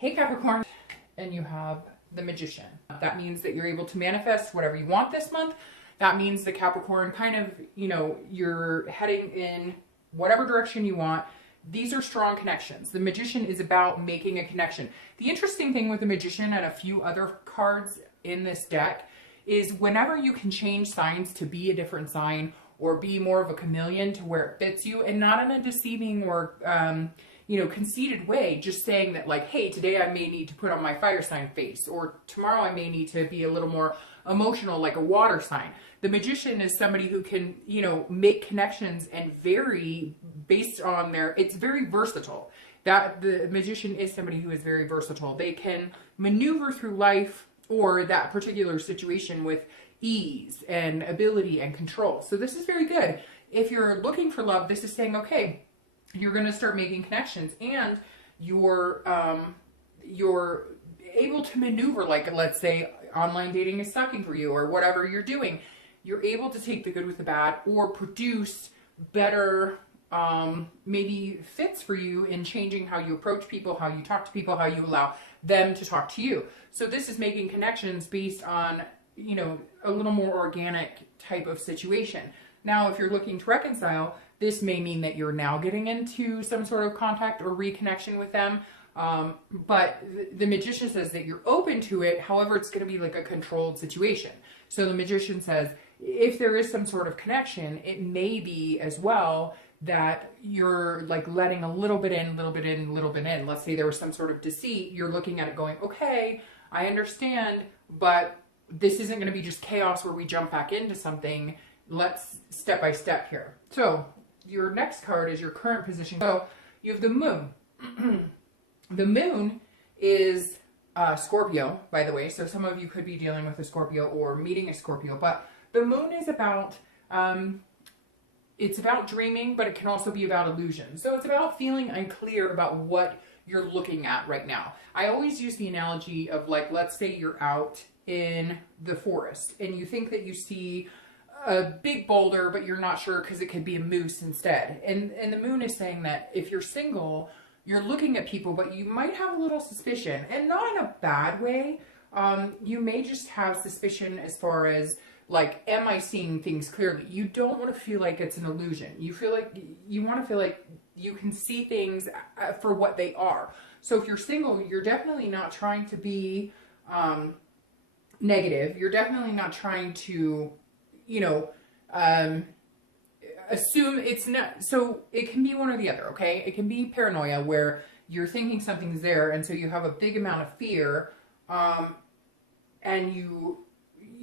Hey Capricorn, and you have the Magician. That means that you're able to manifest whatever you want this month. That means the Capricorn kind of, you're heading in whatever direction you want. These are strong connections. The Magician is about making a connection. The interesting thing with the Magician and a few other cards in this deck is whenever you can change signs to be a different sign or be more of a chameleon to where it fits you, and not in a deceiving or conceited way, just saying that like, hey, today I may need to put on my fire sign face, or tomorrow I may need to be a little more emotional like a water sign. The Magician is somebody who can, make connections and vary based on it's very versatile. That the Magician is somebody who is very versatile. They can maneuver through life or that particular situation with ease and ability and control. So this is very good. If you're looking for love, this is saying, okay, you're going to start making connections, and you're able to maneuver, like, let's say online dating is sucking for you or whatever you're doing. You're able to take the good with the bad or produce better maybe fits for you in changing how you approach people, how you talk to people, how you allow them to talk to you. So this is making connections based on, a little more organic type of situation. Now, if you're looking to reconcile, this may mean that you're now getting into some sort of contact or reconnection with them. But the Magician says that you're open to it. However, it's going to be like a controlled situation. So the Magician says, if there is some sort of connection, it may be as well that you're like letting a little bit in, a little bit in, a little bit in. Let's say there was some sort of deceit. You're looking at it going, okay, I understand, but this isn't going to be just chaos where we jump back into something. Let's step by step here. So your next card is your current position. So you have the Moon. The Moon is Scorpio, by the way. So some of you could be dealing with a Scorpio or meeting a Scorpio. But the Moon is about, it's about dreaming, but it can also be about illusion. So it's about feeling unclear about what you're looking at right now. I always use the analogy of, like, let's say you're out in the forest and you think that you see a big boulder, but you're not sure because it could be a moose instead. And the Moon is saying that if you're single, you're looking at people, but you might have a little suspicion, and not in a bad way. You may just have suspicion as far as, like, am I seeing things clearly? You don't want to feel like it's an illusion. You want to feel like you can see things for what they are. So if you're single, you're definitely not trying to be negative. You're definitely not trying to, assume it's not. So it can be one or the other, okay? It can be paranoia where you're thinking something's there, and so you have a big amount of fear, and you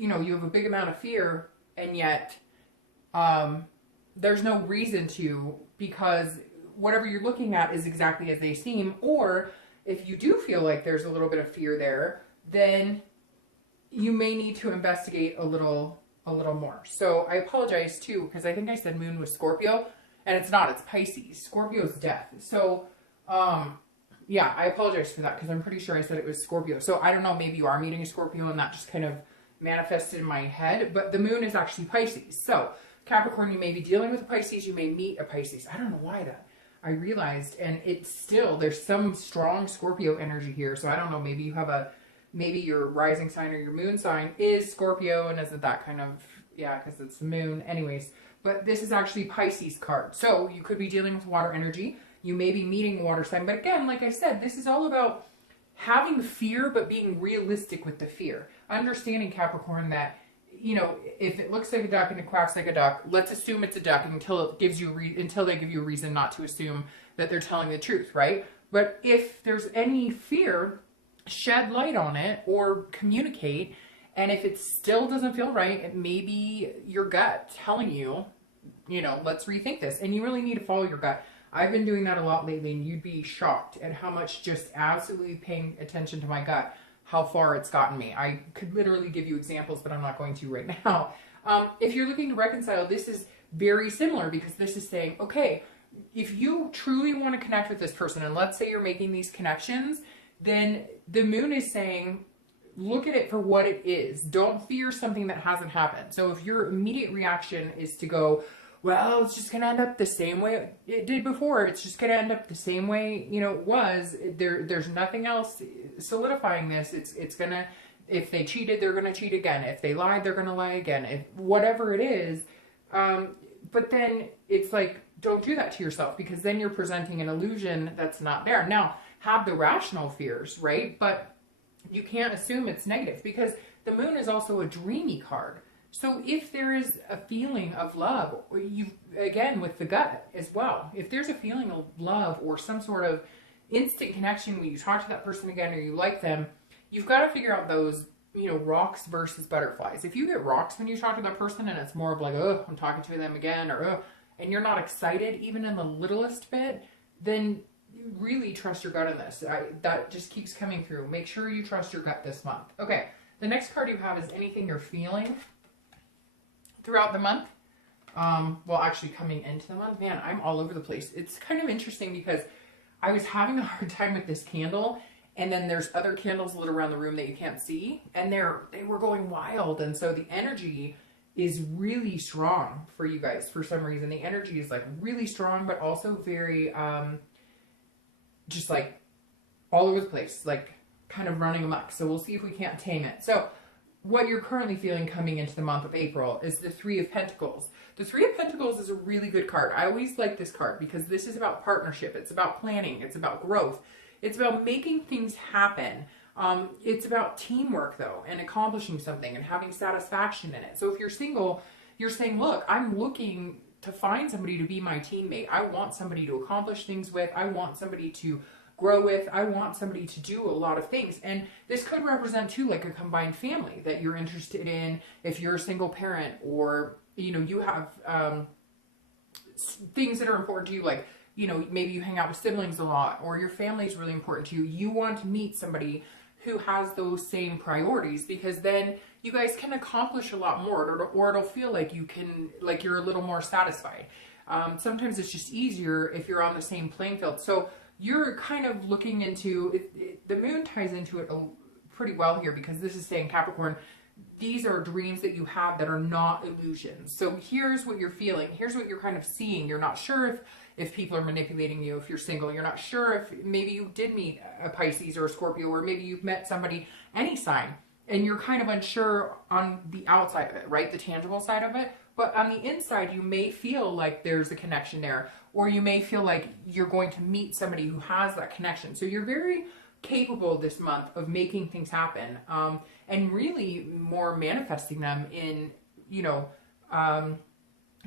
have a big amount of fear, and yet there's no reason to, because whatever you're looking at is exactly as they seem. Or if you do feel like there's a little bit of fear there, then you may need to investigate a little more. So I apologize too, because I think I said Moon was Scorpio, and it's not, it's Pisces. Scorpio's death. So yeah, I apologize for that, because I'm pretty sure I said it was Scorpio. So I don't know, maybe you are meeting a Scorpio and that just kind of manifested in my head, but the Moon is actually Pisces. So Capricorn, you may be dealing with a Pisces, you may meet a Pisces. I don't know why that I realized, and it's still, there's some strong Scorpio energy here. So I don't know, maybe you have maybe your rising sign or your moon sign is Scorpio, and isn't that kind of, yeah, because it's the Moon. Anyways, but this is actually Pisces card. So you could be dealing with water energy. You may be meeting a water sign. But again, like I said, this is all about having fear, but being realistic with the fear. Understanding, Capricorn, that, if it looks like a duck and it quacks like a duck, let's assume it's a duck until it gives you until they give you a reason not to assume that they're telling the truth, right? But if there's any fear, shed light on it or communicate. And if it still doesn't feel right, it may be your gut telling you, let's rethink this. And you really need to follow your gut. I've been doing that a lot lately, and you'd be shocked at how much just absolutely paying attention to my gut, how far it's gotten me. I could literally give you examples, but I'm not going to right now. If you're looking to reconcile, this is very similar, because this is saying, okay, if you truly want to connect with this person, and let's say you're making these connections, then the Moon is saying, look at it for what it is. Don't fear something that hasn't happened. So if your immediate reaction is to go, well, it's just going to end up the same way it did before. It's just going to end up the same way, you know, it was. There's nothing else solidifying this. It's going to, if they cheated, they're going to cheat again. If they lied, they're going to lie again. If whatever it is. But then it's like, don't do that to yourself, because then you're presenting an illusion that's not there. Now, have the rational fears, right? But you can't assume it's negative, because the moon is also a dreamy card. So if there is a feeling of love, or you, again, with the gut as well, if there's a feeling of love or some sort of instant connection when you talk to that person again or you like them, you've got to figure out those, you know, rocks versus butterflies. If you get rocks when you talk to that person and it's more of like, oh, I'm talking to them again, or oh, and you're not excited even in the littlest bit, then you really trust your gut in this. That just keeps coming through. Make sure you trust your gut this month. Okay, the next card you have is anything you're feeling throughout the month. Well, actually coming into the month, man, I'm all over the place. It's kind of interesting because I was having a hard time with this candle, and then there's other candles lit around the room that you can't see, and they were going wild. And so the energy is really strong for you guys for some reason. The energy is like really strong, but also very, just like all over the place, like kind of running amok. So we'll see if we can't tame it. So what you're currently feeling coming into the month of April is the Three of Pentacles. The Three of Pentacles is a really good card. I always like this card because this is about partnership. It's about planning. It's about growth. It's about making things happen. It's about teamwork, though, and accomplishing something and having satisfaction in it. So if you're single, you're saying, look, I'm looking to find somebody to be my teammate. I want somebody to accomplish things with. I want somebody to grow with. I want somebody to do a lot of things. And this could represent too, like a combined family that you're interested in. If you're a single parent, or, you know, you have things that are important to you, like, you know, maybe you hang out with siblings a lot, or your family is really important to you. You want to meet somebody who has those same priorities, because then you guys can accomplish a lot more, or it'll feel like you can, like you're a little more satisfied. Sometimes it's just easier if you're on the same playing field. So you're kind of looking into, the moon ties into it pretty well here, because this is saying, Capricorn, these are dreams that you have that are not illusions. So here's what you're feeling. Here's what you're kind of seeing. You're not sure if people are manipulating you. If you're single, you're not sure if maybe you did meet a Pisces or a Scorpio, or maybe you've met somebody, any sign, and you're kind of unsure on the outside of it, right? The tangible side of it. But on the inside, you may feel like there's a connection there, or you may feel like you're going to meet somebody who has that connection. So you're very capable this month of making things happen, and really more manifesting them in, you know,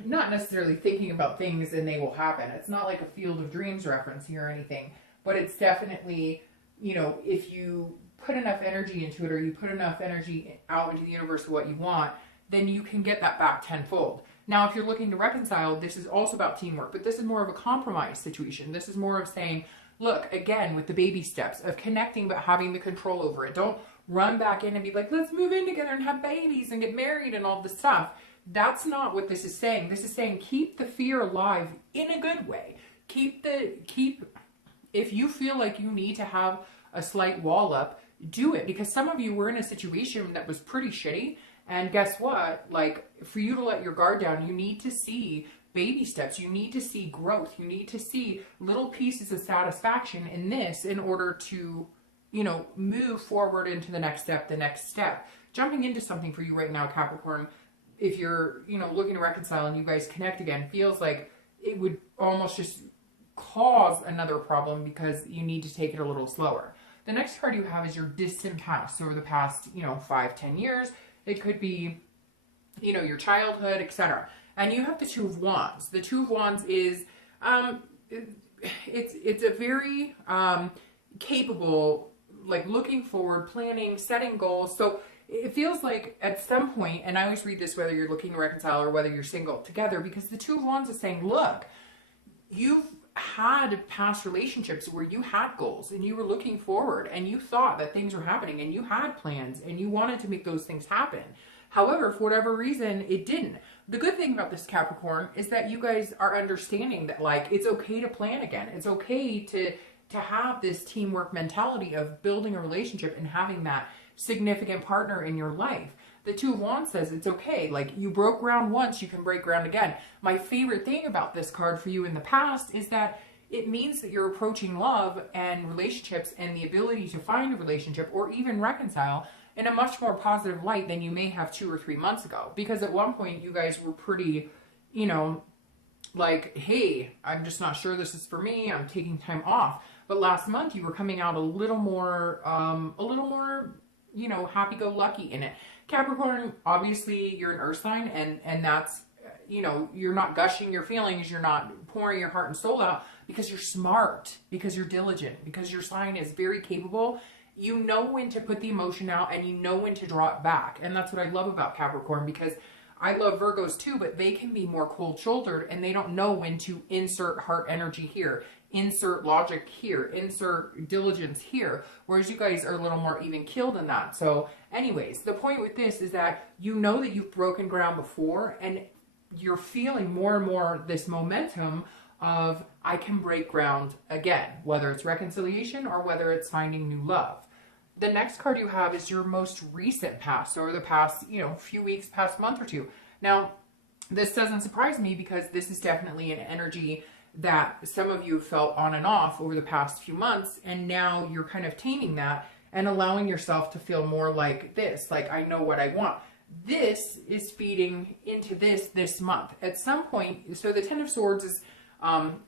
not necessarily thinking about things and they will happen. It's not like a Field of Dreams reference here or anything, but it's definitely, you know, if you put enough energy into it, or you put enough energy out into the universe of what you want, then you can get that back tenfold. Now, if you're looking to reconcile, this is also about teamwork, but this is more of a compromise situation. This is more of saying, look, again, with the baby steps of connecting, but having the control over it. Don't run back in and be like, let's move in together and have babies and get married and all this stuff. That's not what this is saying. This is saying keep the fear alive in a good way. If you feel like you need to have a slight wall up, do it. Because some of you were in a situation that was pretty shitty. And guess what? Like, for you to let your guard down, you need to see baby steps. You need to see growth. You need to see little pieces of satisfaction in this in order to, you know, move forward into the next step. Jumping into something for you right now, Capricorn, if you're, you know, looking to reconcile and you guys connect again, feels like it would almost just cause another problem because you need to take it a little slower. The next card you have is your distant past. So over the past, you know, 5-10 years, it could be, you know, your childhood, etc. And you have the Two of Wands. The Two of Wands is, it's a very capable, like looking forward, planning, setting goals. So it feels like at some point, and I always read this whether you're looking to reconcile or whether you're single together, because the Two of Wands is saying, look, you've had past relationships where you had goals and you were looking forward and you thought that things were happening and you had plans and you wanted to make those things happen. However, for whatever reason, it didn't. The good thing about this, Capricorn, is that you guys are understanding that, like, it's okay to plan again. It's okay to have this teamwork mentality of building a relationship and having that significant partner in your life. The Two of Wands says it's okay. Like, you broke ground once, you can break ground again. My favorite thing about this card for you in the past is that it means that you're approaching love and relationships and the ability to find a relationship or even reconcile in a much more positive light than you may have 2 or 3 months ago. Because at one point you guys were pretty, you know, like, hey, I'm just not sure this is for me. I'm taking time off. But last month you were coming out a little more, you know, happy-go-lucky in it. Capricorn, obviously you're an earth sign, and that's, you know, you're not gushing your feelings. You're not pouring your heart and soul out because you're smart, because you're diligent, because your sign is very capable. You know when to put the emotion out and you know when to draw it back. And that's what I love about Capricorn, because I love Virgos too, but they can be more cold-shouldered and they don't know when to insert heart energy here, insert logic here, insert diligence here, whereas you guys are a little more even-keeled in that. So anyways, the point with this is that you know that you've broken ground before, and you're feeling more and more this momentum of, I can break ground again, whether it's reconciliation or whether it's finding new love. The next card you have is your most recent past, or the past, you know, few weeks, past month or two. Now, this doesn't surprise me because this is definitely an energy that some of you have felt on and off over the past few months, and now you're kind of taming that and allowing yourself to feel more like this, like, I know what I want. This is feeding into this month. At some point, so the Ten of Swords is,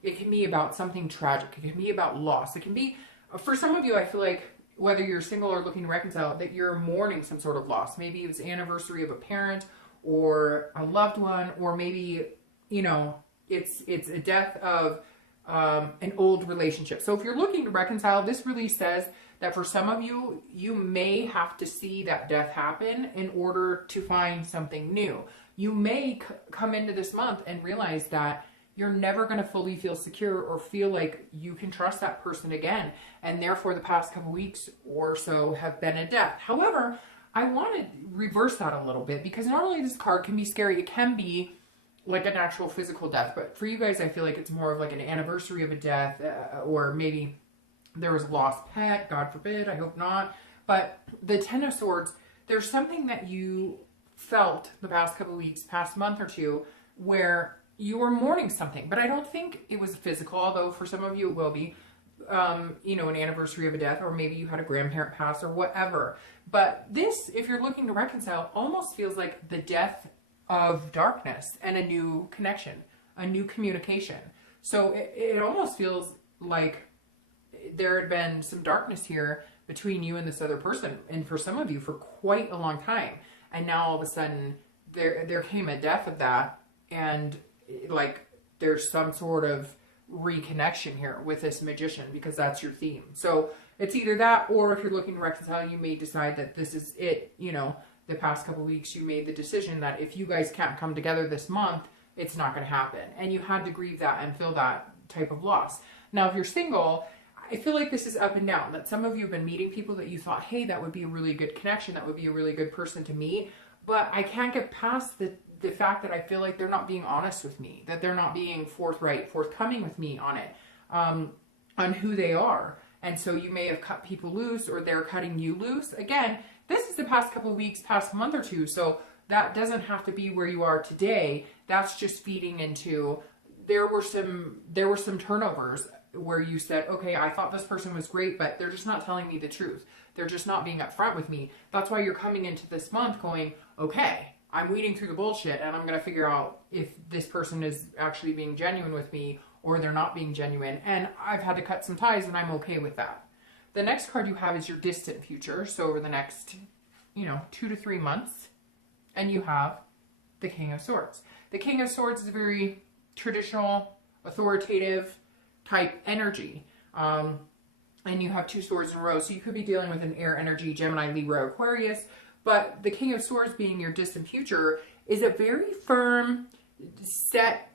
it can be about something tragic. It can be about loss. It can be, for some of you, I feel like, whether you're single or looking to reconcile, that you're mourning some sort of loss. Maybe it was the anniversary of a parent or a loved one, or maybe, you know, it's a death of an old relationship. So if you're looking to reconcile, this really says that for some of you, you may have to see that death happen in order to find something new. You may come into this month and realize that you're never going to fully feel secure or feel like you can trust that person again. And therefore, the past couple weeks or so have been a death. However, I want to reverse that a little bit, because normally this card can be scary. It can be like an actual physical death. But for you guys, I feel like it's more of like an anniversary of a death, or maybe there was a lost pet, God forbid, I hope not. But the Ten of Swords, there's something that you felt the past couple weeks, past month or two, where you were mourning something. But I don't think it was physical, although for some of you it will be, you know, an anniversary of a death, or maybe you had a grandparent pass or whatever. But this, if you're looking to reconcile, almost feels like the death of darkness and a new connection, a new communication. So it almost feels like there had been some darkness here between you and this other person, and for some of you for quite a long time. And now all of a sudden there came a death of that, and like there's some sort of reconnection here with this Magician, because that's your theme. So it's either that, or if you're looking to reconcile, you may decide that this is it. You know, the past couple of weeks you made the decision that if you guys can't come together this month, it's not going to happen, and you had to grieve that and feel that type of loss. Now, if you're single, I feel like this is up and down, that some of you have been meeting people that you thought, hey, that would be a really good connection, that would be a really good person to meet, but I can't get past the fact that I feel like they're not being honest with me, that they're not being forthcoming with me on it, on who they are. And so you may have cut people loose, or they're cutting you loose. Again, this is the past couple of weeks, past month or two, so that doesn't have to be where you are today. That's just feeding into, there were some turnovers where you said, okay, I thought this person was great, but they're just not telling me the truth. They're just not being upfront with me. That's why you're coming into this month going, okay, I'm weeding through the bullshit, and I'm going to figure out if this person is actually being genuine with me or they're not being genuine. And I've had to cut some ties, and I'm okay with that. The next card you have is your distant future. So over the next, 2 to 3 months, and you have the King of Swords. The King of Swords is a very traditional, authoritative type energy. And you have 2 swords in a row. So you could be dealing with an air energy, Gemini, Libra, Aquarius. But the King of Swords, being your distant future, is a very firm, set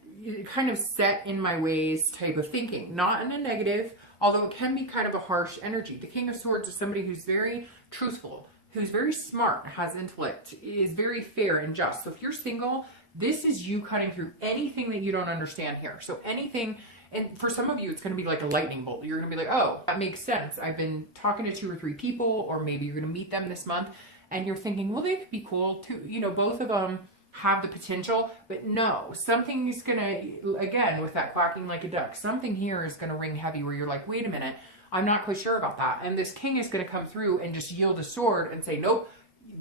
in my ways type of thinking. Not in a negative, although it can be kind of a harsh energy. The King of Swords is somebody who's very truthful, who's very smart, has intellect, is very fair and just. So if you're single, this is you cutting through anything that you don't understand here. So anything, and for some of you, it's going to be like a lightning bolt. You're going to be like, oh, that makes sense. I've been talking to 2 or 3 people, or maybe you're going to meet them this month, and you're thinking, well, they could be cool too. You know, both of them have the potential, but no, something is gonna, again, with that quacking like a duck, something here is gonna ring heavy where you're like, wait a minute, I'm not quite sure about that. And this king is gonna come through and just yield a sword and say, nope,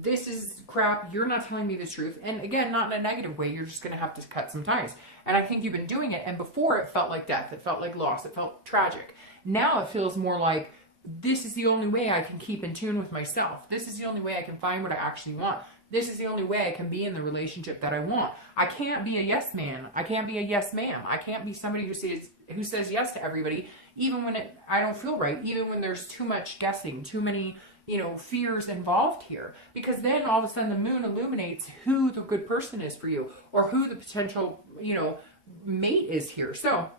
this is crap, you're not telling me the truth. And again, not in a negative way, you're just gonna have to cut some ties. And I think you've been doing it, and before it felt like death, it felt like loss, it felt tragic. Now it feels more like, this is the only way I can keep in tune with myself. This is the only way I can find what I actually want. This is the only way I can be in the relationship that I want. I can't be a yes man. I can't be a yes ma'am. I can't be somebody who says yes to everybody, even when I don't feel right, even when there's too much guessing, too many, you know, fears involved here. Because then all of a sudden the moon illuminates who the good person is for you, or who the potential, you know, mate is here. So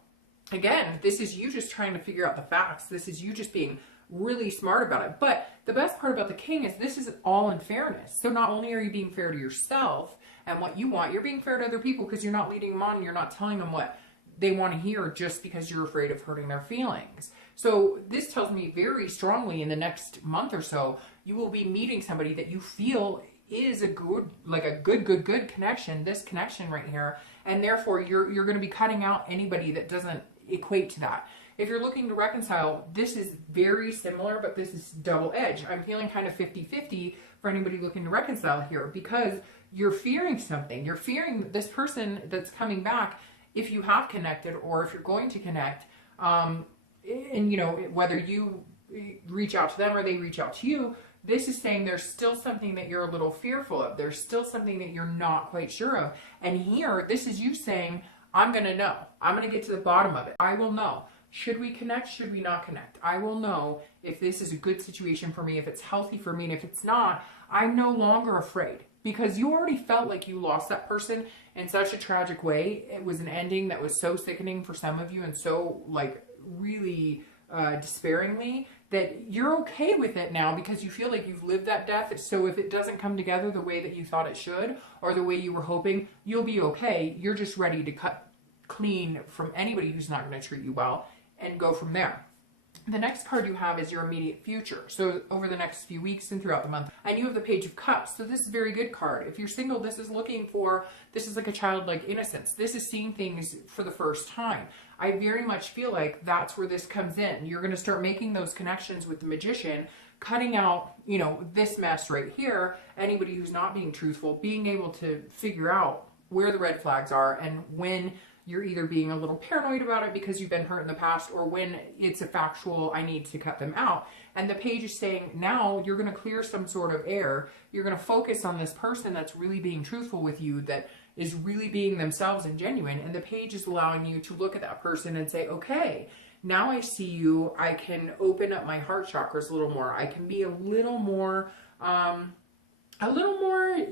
again, this is you just trying to figure out the facts. This is you just being really smart about it. But the best part about the king is this is all in fairness. So not only are you being fair to yourself and what you want, you're being fair to other people, because you're not leading them on and you're not telling them what they want to hear just because you're afraid of hurting their feelings. So this tells me very strongly in the next month or so, you will be meeting somebody that you feel is a good, like a good connection, this connection right here. And therefore you're going to be cutting out anybody that doesn't equate to that. If you're looking to reconcile, this is very similar, but this is double-edged. I'm feeling kind of 50-50 for anybody looking to reconcile here, because you're fearing something. You're fearing this person that's coming back, if you have connected or if you're going to connect, and you know, whether you reach out to them or they reach out to you, this is saying there's still something that you're a little fearful of. There's still something that you're not quite sure of. And here, this is you saying, I'm going to know. I'm going to get to the bottom of it. I will know. Should we connect? Should we not connect? I will know if this is a good situation for me, if it's healthy for me, and if it's not, I'm no longer afraid, because you already felt like you lost that person in such a tragic way. It was an ending that was so sickening for some of you and so like really despairingly, that you're okay with it now because you feel like you've lived that death. So if it doesn't come together the way that you thought it should or the way you were hoping, you'll be okay. You're just ready to cut clean from anybody who's not going to treat you well and go from there. The next card you have is your immediate future. So over the next few weeks and throughout the month. And you have the Page of Cups. So this is a very good card. If you're single, this is like a childlike innocence. This is seeing things for the first time. I very much feel like that's where this comes in. You're going to start making those connections with the Magician, cutting out, you know, this mess right here. Anybody who's not being truthful, being able to figure out where the red flags are and when you're either being a little paranoid about it because you've been hurt in the past, or when it's a factual, I need to cut them out. And the page is saying, now you're going to clear some sort of air. You're going to focus on this person that's really being truthful with you, that is really being themselves and genuine. And the page is allowing you to look at that person and say, okay, now I see you. I can open up my heart chakras a little more. I can be a little more,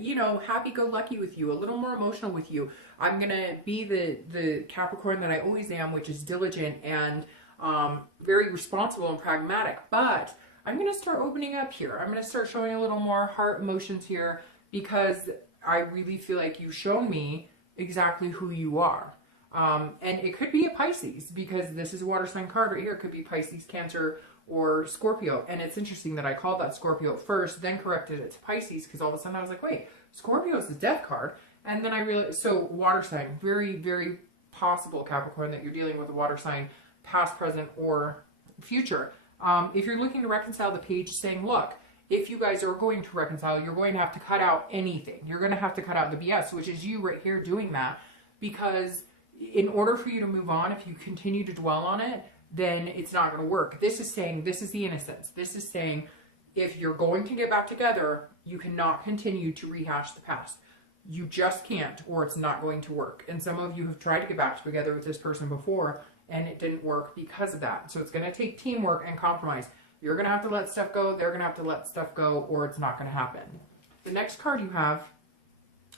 you know, happy-go-lucky with you, a little more emotional with you. I'm going to be the Capricorn that I always am, which is diligent and very responsible and pragmatic. But I'm going to start opening up here. I'm going to start showing a little more heart emotions here, because I really feel like you've shown me exactly who you are. And it could be a Pisces, because this is a water sign card right here. It could be Pisces, Cancer, or Scorpio. And it's interesting that I called that Scorpio first, then corrected it to Pisces, because all of a sudden I was like, wait, Scorpio is the death card. And then I realized, so water sign, very, very possible, Capricorn, that you're dealing with a water sign, past, present, or future. If you're looking to reconcile, the page is saying, look, if you guys are going to reconcile, you're going to have to cut out anything. You're going to have to cut out the BS, which is you right here doing that, because in order for you to move on, if you continue to dwell on it, then it's not going to work. This is saying, this is the innocence. This is saying, if you're going to get back together, you cannot continue to rehash the past. You just can't, or it's not going to work. And some of you have tried to get back together with this person before, and it didn't work because of that. So it's going to take teamwork and compromise. You're going to have to let stuff go. They're going to have to let stuff go, or it's not going to happen. The next card you have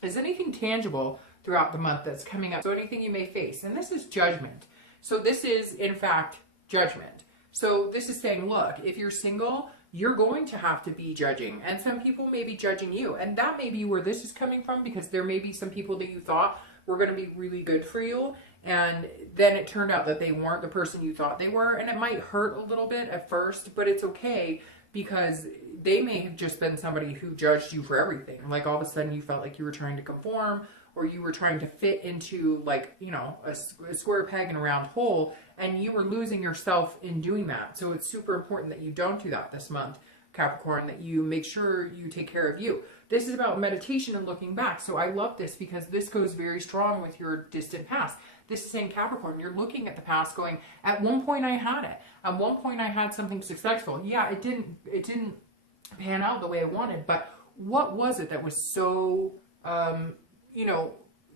is anything tangible throughout the month that's coming up. So anything you may face. And this is Judgment. So this is, in fact, Judgment. So this is saying, look, if you're single, you're going to have to be judging. And some people may be judging you. And that may be where this is coming from, because there may be some people that you thought were going to be really good for you. And then it turned out that they weren't the person you thought they were. And it might hurt a little bit at first, but it's okay, because they may have just been somebody who judged you for everything. Like all of a sudden you felt like you were trying to conform, or you were trying to fit into like, you know, a square peg in a round hole, and you were losing yourself in doing that. So it's super important that you don't do that this month, Capricorn, that you make sure you take care of you. This is about meditation and looking back. So I love this because this goes very strong with your distant past. This is saying, Capricorn, you're looking at the past going, at one point I had it. At one point I had something successful. Yeah, it didn't pan out the way I wanted, but what was it that was so, you know,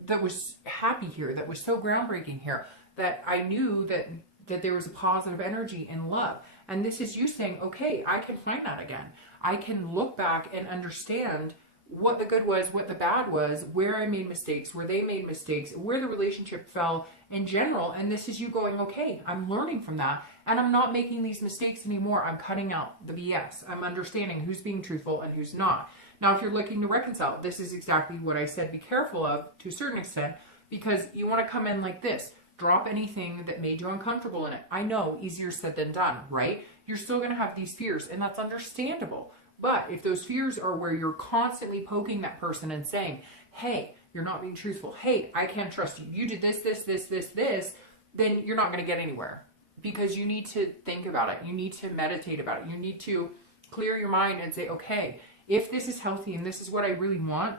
that was happy here, that was so groundbreaking here, that I knew that there was a positive energy in love. And this is you saying, okay, I can find that again. I can look back and understand what the good was, what the bad was, where I made mistakes, where they made mistakes, where the relationship fell in general. And this is you going, okay, I'm learning from that, and I'm not making these mistakes anymore. I'm cutting out the BS. I'm understanding who's being truthful and who's not. Now, if you're looking to reconcile, this is exactly what I said, be careful of to a certain extent, because you want to come in like this. Drop anything that made you uncomfortable in it. I know, easier said than done, right? You're still going to have these fears, and that's understandable. But if those fears are where you're constantly poking that person and saying, hey, you're not being truthful. Hey, I can't trust you. You did this, then you're not going to get anywhere, because you need to think about it. You need to meditate about it. You need to clear your mind and say, okay, if this is healthy and this is what I really want,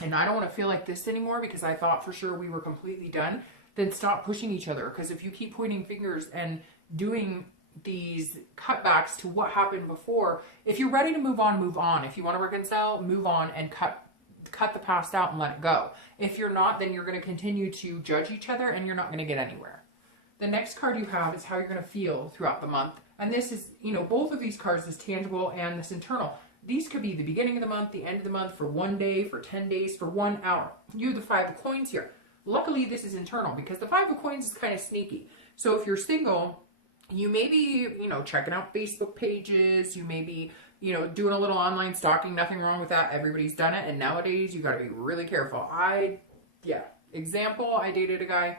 and I don't want to feel like this anymore because I thought for sure we were completely done, then stop pushing each other. Because if you keep pointing fingers and doing these cutbacks to what happened before, if you're ready to move on, move on. If you want to reconcile, move on and cut the past out and let it go. If you're not, then you're going to continue to judge each other and you're not going to get anywhere. The next card you have is how you're going to feel throughout the month. And this is, you know, both of these cards, this tangible and this internal. These could be the beginning of the month, the end of the month, for 1 day, for 10 days, for 1 hour. You have the 5 of coins here. Luckily, this is internal because the 5 of coins is kind of sneaky. So if you're single, you may be, you know, checking out Facebook pages. You may be, you know, doing a little online stalking. Nothing wrong with that. Everybody's done it. And nowadays, you got to be really careful. Example, I dated a guy,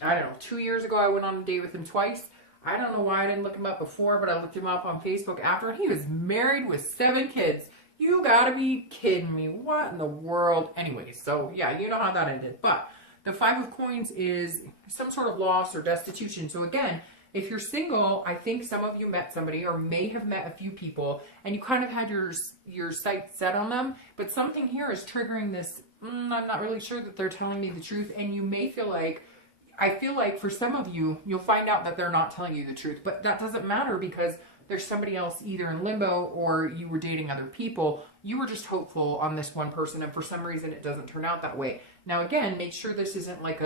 I don't know, 2 years ago. I went on a date with him twice. I don't know why I didn't look him up before, but I looked him up on Facebook after. He was married with 7 kids. You gotta be kidding me. What in the world? Anyway, so yeah, you know how that ended. But the 5 of coins is some sort of loss or destitution. So again, if you're single, I think some of you met somebody or may have met a few people and you kind of had your sights set on them, but something here is triggering this, I'm not really sure that they're telling me the truth, and you may feel like, I feel like for some of you, you'll find out that they're not telling you the truth, but that doesn't matter because there's somebody else either in limbo or you were dating other people. You were just hopeful on this one person, and for some reason it doesn't turn out that way. Now again, make sure this isn't like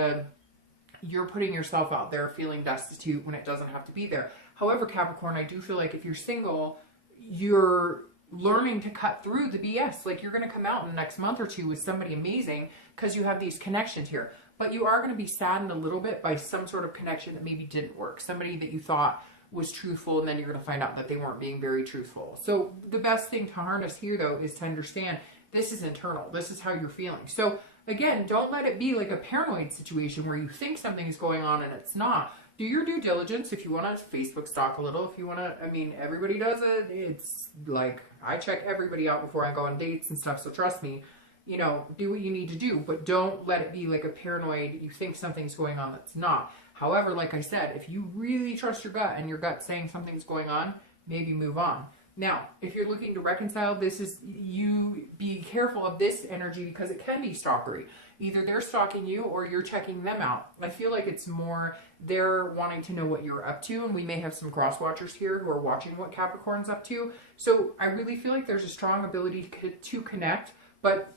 you're putting yourself out there feeling destitute when it doesn't have to be there. However, Capricorn, I do feel like if you're single, you're learning to cut through the BS. Like you're going to come out in the next month or two with somebody amazing because you have these connections here. But you are going to be saddened a little bit by some sort of connection that maybe didn't work. Somebody that you thought was truthful, and then you're going to find out that they weren't being very truthful. So the best thing to harness here, though, is to understand this is internal. This is how you're feeling. So again, don't let it be like a paranoid situation where you think something is going on and it's not. Do your due diligence if you want to Facebook stalk a little. If you want to, I mean, everybody does it. It's like, I check everybody out before I go on dates and stuff. So trust me, you know, do what you need to do, but don't let it be like a paranoid, you think something's going on that's not. However, like I said, if you really trust your gut and your gut's saying something's going on, maybe move on. Now, if you're looking to reconcile, this is, you be careful of this energy because it can be stalkery. Either they're stalking you or you're checking them out. I feel like it's more they're wanting to know what you're up to, and we may have some cross watchers here who are watching what Capricorn's up to. So I really feel like there's a strong ability to connect, but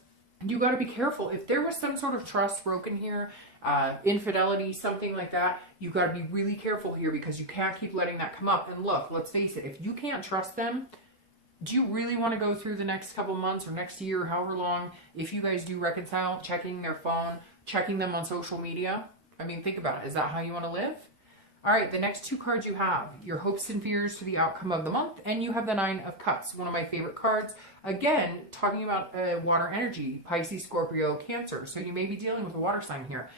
you got to be careful. If there was some sort of trust broken here, infidelity, something like that, you got to be really careful here because you can't keep letting that come up. And look, let's face it, if you can't trust them, do you really want to go through the next couple months or next year, or however long, if you guys do reconcile, checking their phone, checking them on social media? I mean, think about it. Is that how you want to live? All right, the next 2 cards you have, your hopes and fears to the outcome of the month, and you have the 9 of Cups, one of my favorite cards. Again, talking about water energy, Pisces, Scorpio, Cancer. So you may be dealing with a water sign here.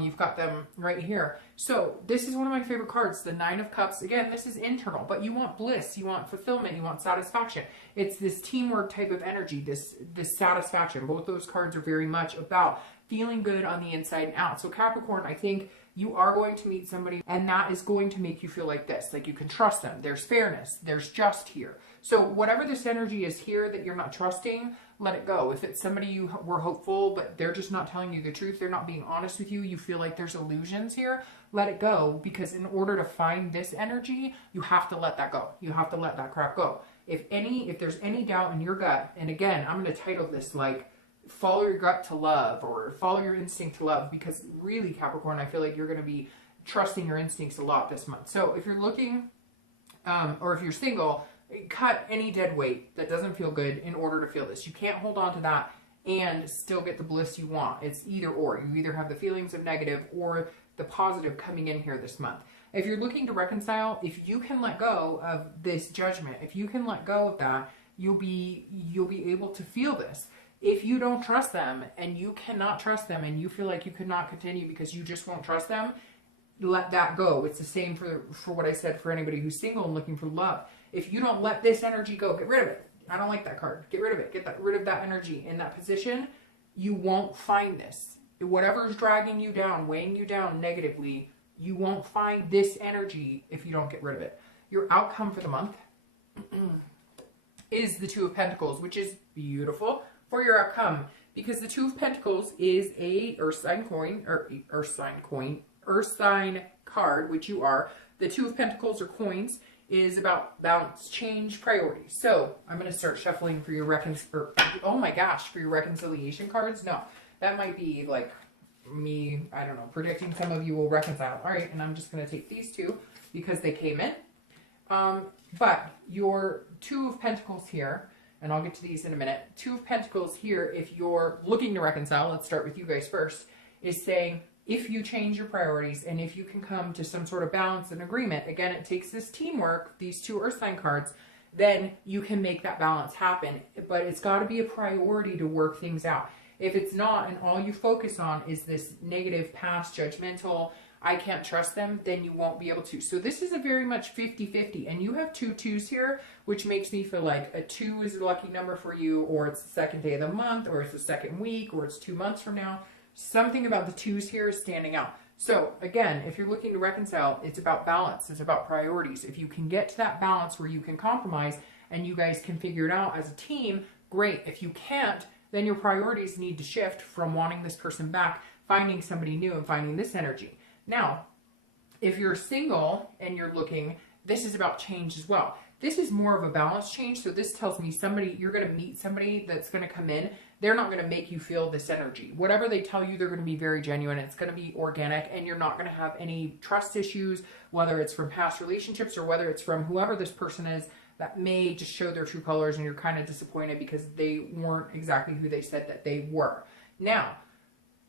You've got them right here. So this is one of my favorite cards, the Nine of Cups. Again, this is internal, but you want bliss, you want fulfillment, you want satisfaction. It's this teamwork type of energy, this satisfaction. Both those cards are very much about feeling good on the inside and out. So Capricorn, I think you are going to meet somebody, and that is going to make you feel like this, like you can trust them. There's fairness, there's just here. So whatever this energy is here that you're not trusting, let it go. If it's somebody you were hopeful, but they're just not telling you the truth, they're not being honest with you, you feel like there's illusions here, let it go. Because in order to find this energy, you have to let that go. You have to let that crap go. If there's any doubt in your gut, and again, I'm going to title this like, follow your gut to love, or follow your instinct to love, because really, Capricorn, I feel like you're going to be trusting your instincts a lot this month. So if you're looking, or if you're single, cut any dead weight that doesn't feel good in order to feel this. You can't hold on to that and still get the bliss you want. It's either or. You either have the feelings of negative or the positive coming in here this month. If you're looking to reconcile, if you can let go of this judgment, if you can let go of that, you'll be able to feel this. If you don't trust them and you cannot trust them and you feel like you could not continue because you just won't trust them, let that go. It's the same for what I said for anybody who's single and looking for love. If you don't let this energy go, get rid of it. I don't like that card. Get rid of it. Get rid of that energy in that position. You won't find this. Whatever's dragging you down, weighing you down negatively, you won't find this energy if you don't get rid of it. Your outcome for the month is the Two of Pentacles, which is beautiful for your outcome, because the Two of Pentacles is a earth sign card, which you are. The Two of Pentacles, or coins, is about balance, change, priorities. So I'm going to start shuffling for your oh my gosh, for your reconciliation cards. No, that might be like me, I don't know, predicting some of you will reconcile. All right, and I'm just going to take these two because they came in. But your Two of Pentacles here, and I'll get to these in a minute. Two of Pentacles here, if you're looking to reconcile, let's start with you guys first, is saying, if you change your priorities and if you can come to some sort of balance and agreement, again, it takes this teamwork, these two earth sign cards, then you can make that balance happen. But it's got to be a priority to work things out. If it's not, and all you focus on is this negative, past, judgmental, I can't trust them, then you won't be able to. So this is a very much 50-50, and you have two twos here, which makes me feel like a 2 is a lucky number for you, or it's the second day of the month, or it's the second week, or it's 2 months from now. Something about the twos here is standing out. So again, if you're looking to reconcile, it's about balance. It's about priorities. If you can get to that balance where you can compromise and you guys can figure it out as a team, great. If you can't, then your priorities need to shift from wanting this person back, finding somebody new, and finding this energy. Now, if you're single and you're looking, this is about change as well. This is more of a balance change. So this tells me you're going to meet somebody that's going to come in. They're not going to make you feel this energy. Whatever they tell you, they're going to be very genuine. It's going to be organic, and you're not going to have any trust issues, whether it's from past relationships or whether it's from whoever this person is that may just show their true colors and you're kind of disappointed because they weren't exactly who they said that they were. Now,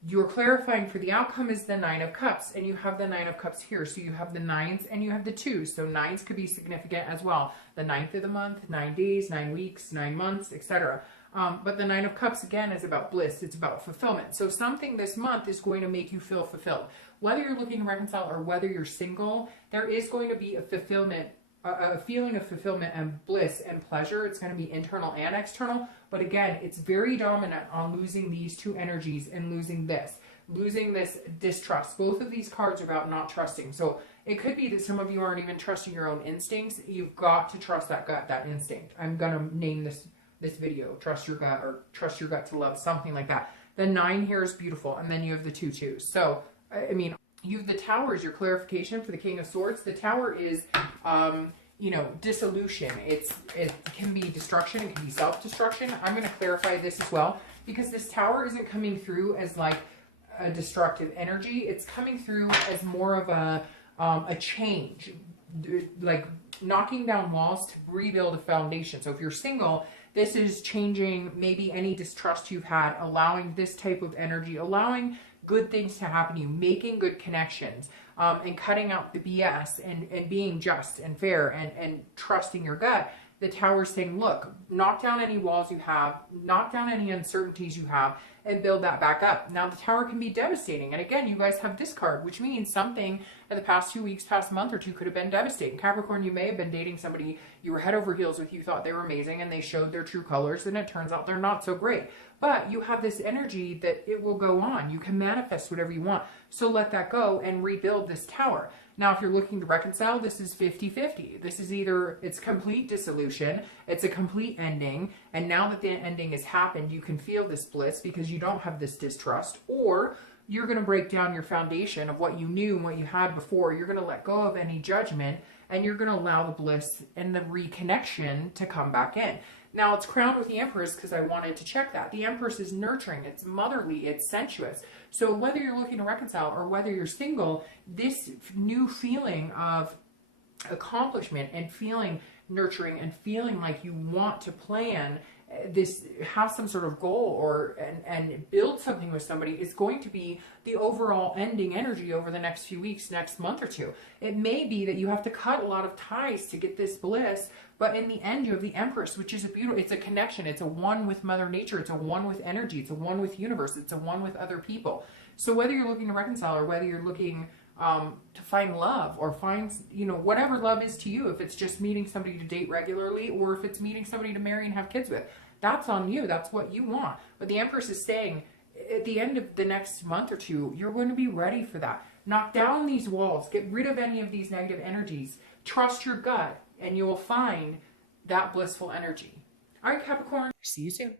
you're clarifying for the outcome is the Nine of Cups, and you have the Nine of Cups here. So you have the nines and you have the twos. So nines could be significant as well. The 9th of the month, 9 days, 9 weeks, 9 months, etc. But the Nine of Cups, again, is about bliss. It's about fulfillment. So something this month is going to make you feel fulfilled. Whether you're looking to reconcile or whether you're single, there is going to be a fulfillment, a feeling of fulfillment and bliss and pleasure. It's going to be internal and external. But again, it's very dominant on losing these two energies and losing this distrust. Both of these cards are about not trusting. So it could be that some of you aren't even trusting your own instincts. You've got to trust that gut, that instinct. I'm going to name this video, trust your gut, or trust your gut to love, something like that. The 9 here is beautiful. And then you have the 2 twos. So, I mean, you have the Tower as your clarification for the King of Swords. The Tower is, dissolution. It can be destruction. It can be self-destruction. I'm going to clarify this as well, because this Tower isn't coming through as like a destructive energy. It's coming through as more of a change, like knocking down walls to rebuild a foundation. So if you're single, this is changing maybe any distrust you've had, allowing this type of energy, allowing good things to happen to you, making good connections, and cutting out the BS and being just and fair and trusting your gut. the Tower's saying, look, knock down any walls you have, knock down any uncertainties you have, and build that back up. Now, the Tower can be devastating. And again, you guys have this card, which means something in the past 2 weeks, past month or two could have been devastating. Capricorn, you may have been dating somebody you were head over heels with, you thought they were amazing, and they showed their true colors, and it turns out they're not so great. But you have this energy that it will go on. You can manifest whatever you want. So let that go and rebuild this Tower. Now, if you're looking to reconcile, this is 50-50. This is either it's complete dissolution, it's a complete ending, and now that the ending has happened, you can feel this bliss because you don't have this distrust, or you're going to break down your foundation of what you knew and what you had before. You're going to let go of any judgment, and you're going to allow the bliss and the reconnection to come back in. Now, it's crowned with the Empress because I wanted to check that. The Empress is nurturing, it's motherly, it's sensuous. So whether you're looking to reconcile or whether you're single, this new feeling of accomplishment and feeling nurturing and feeling like you want to plan this, have some sort of goal or and build something with somebody is going to be the overall ending energy over the next few weeks, next month or two. It may be that you have to cut a lot of ties to get this bliss, but in the end you have the Empress, which is a beautiful, it's a connection, it's a one with Mother Nature, it's a one with energy, it's a one with universe, it's a one with other people. So whether you're looking to reconcile or whether you're looking to find love or find, you know, whatever love is to you, if it's just meeting somebody to date regularly or if it's meeting somebody to marry and have kids with, that's on you. That's what you want. But the Empress is saying at the end of the next month or two, you're going to be ready for that. Knock down these walls. Get rid of any of these negative energies. Trust your gut and you will find that blissful energy. All right, Capricorn. See you soon.